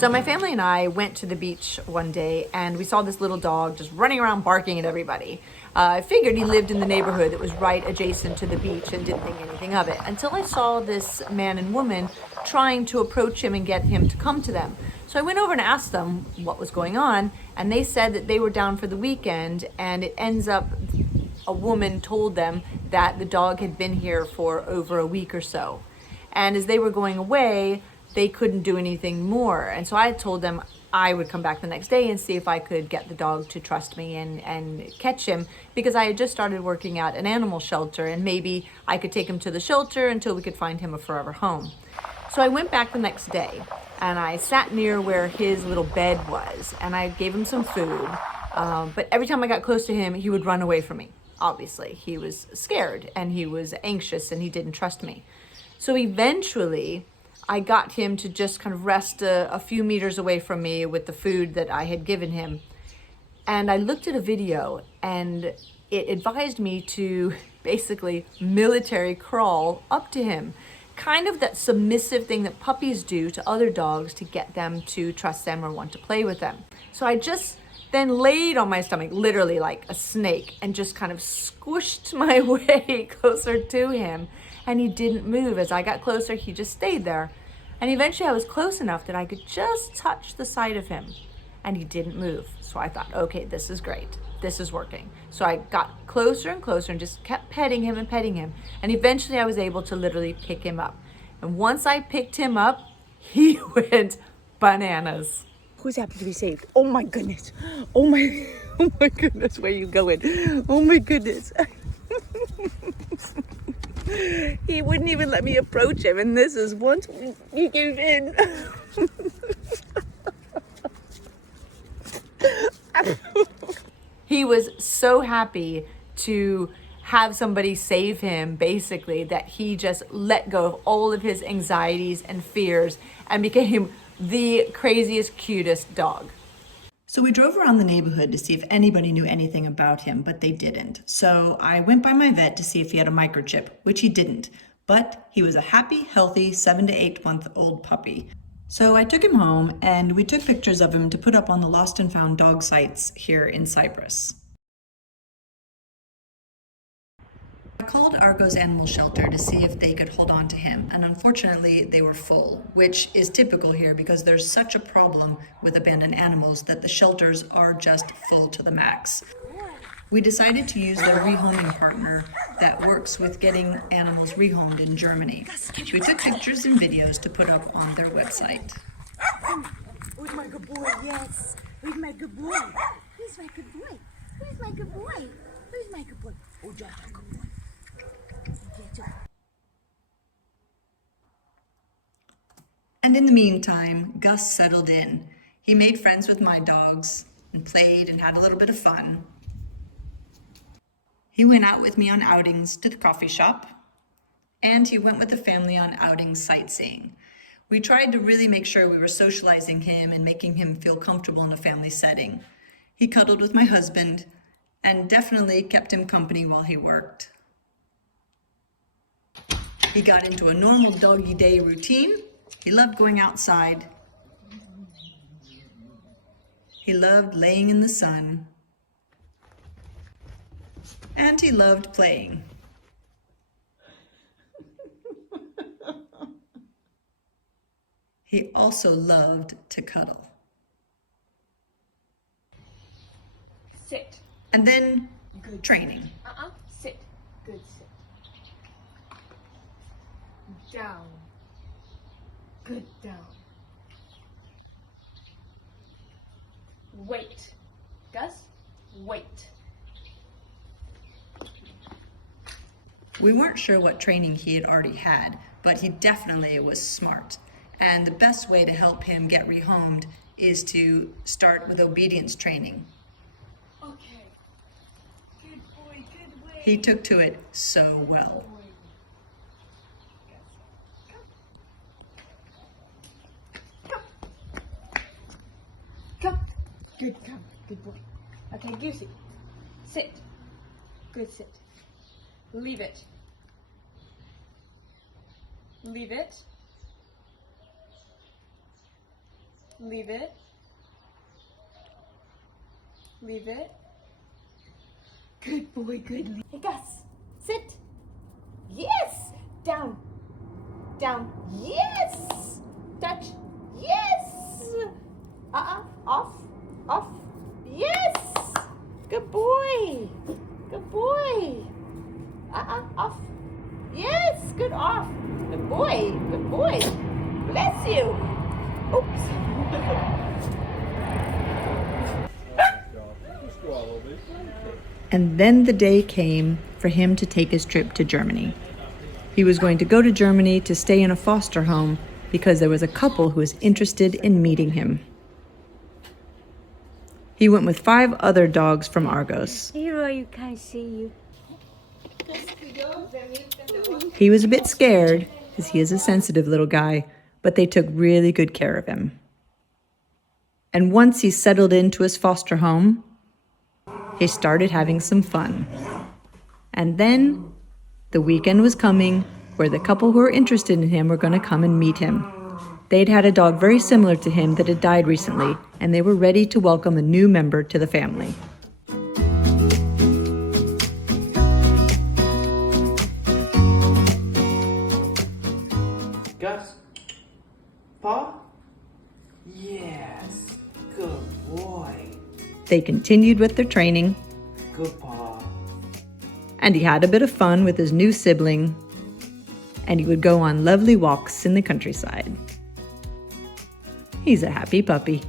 So my family and I went to the beach one day and we saw this little dog just running around barking at everybody. I figured he lived in the neighborhood that was right adjacent to the beach and didn't think anything of it until I saw this man and woman trying to approach him and get him to come to them. So I went over and asked them what was going on, and they said that they were down for the weekend, and it ends up a woman told them that the dog had been here for over a week or so. And as they were going away, they couldn't do anything more. And so I told them I would come back the next day and see if I could get the dog to trust me and catch him, because I had just started working at an animal shelter and maybe I could take him to the shelter until we could find him a forever home. So I went back the next day and I sat near where his little bed was and I gave him some food. But every time I got close to him, he would run away from me. Obviously, he was scared and he was anxious and he didn't trust me. So eventually, I got him to just kind of rest a few meters away from me with the food that I had given him. And I looked at a video and it advised me to basically military crawl up to him. Kind of that submissive thing that puppies do to other dogs to get them to trust them or want to play with them. So I just then laid on my stomach, literally like a snake, and just kind of squished my way closer to him. And he didn't move. As I got closer, he just stayed there. And eventually I was close enough that I could just touch the side of him and he didn't move. So I thought, okay, this is great. This is working. So I got closer and closer and just kept petting him and petting him. And eventually I was able to literally pick him up. And once I picked him up, he went bananas. Who's happy to be saved? Oh my goodness. Oh my goodness, where are you going? Oh my goodness. He wouldn't even let me approach him, and this is once he gave in. He was so happy to have somebody save him, basically, that he just let go of all of his anxieties and fears and became the craziest, cutest dog. So we drove around the neighborhood to see if anybody knew anything about him, but they didn't. So I went by my vet to see if he had a microchip, which he didn't. But he was a happy, healthy 7 to 8 month old puppy. So I took him home and we took pictures of him to put up on the lost and found dog sites here in Cyprus. I called Argos Animal Shelter to see if they could hold on to him, and unfortunately they were full, which is typical here because there's such a problem with abandoned animals that the shelters are just full to the max. We decided to use their rehoming partner that works with getting animals rehomed in Germany. We took pictures and videos to put up on their website. Who's my good boy? Yes. Who's my good boy? Who's my good boy? Who's my good boy? Who's my good boy? Oh, Josh, my good boy. And in the meantime, Gus settled in. He made friends with my dogs and played and had a little bit of fun. He went out with me on outings to the coffee shop, and he went with the family on outings sightseeing. We tried to really make sure we were socializing him and making him feel comfortable in a family setting. He cuddled with my husband and definitely kept him company while he worked. He got into a normal doggy day routine. He loved going outside. He loved laying in the sun. And he loved playing. He also loved to cuddle. Sit. And then Good. training. Sit. Good sit. Down. Good down. Wait. Gus, wait. We weren't sure what training he had already had, but he definitely was smart. And the best way to help him get rehomed is to start with obedience training. Okay. Good boy, good way. He took to it so well. Come. Good, come. Good boy. Okay, Goosey. Sit. Good sit. Leave it. Leave it. Leave it. Leave it. Good boy, good. Hey, Gus, sit. Yes. Down. Down. Yes. Touch. Yes. Off. Off. Yes. Good boy. Good boy. Off. Yes. Good off. Good boy. Good boy. Bless you. Oops. And then the day came for him to take his trip to Germany. He was going to go to Germany to stay in a foster home because there was a couple who was interested in meeting him. He went with 5 other dogs from Argos. Hero, you can't see you. He was a bit scared, as he is a sensitive little guy, but they took really good care of him. And once he settled into his foster home, he started having some fun. And then the weekend was coming where the couple who were interested in him were going to come and meet him. They'd had a dog very similar to him that had died recently, and they were ready to welcome a new member to the family. Gus? Paw? Yes. Good boy. They continued with their training, Good paw. and he had a bit of fun with his new sibling, and he would go on lovely walks in the countryside. He's a happy puppy.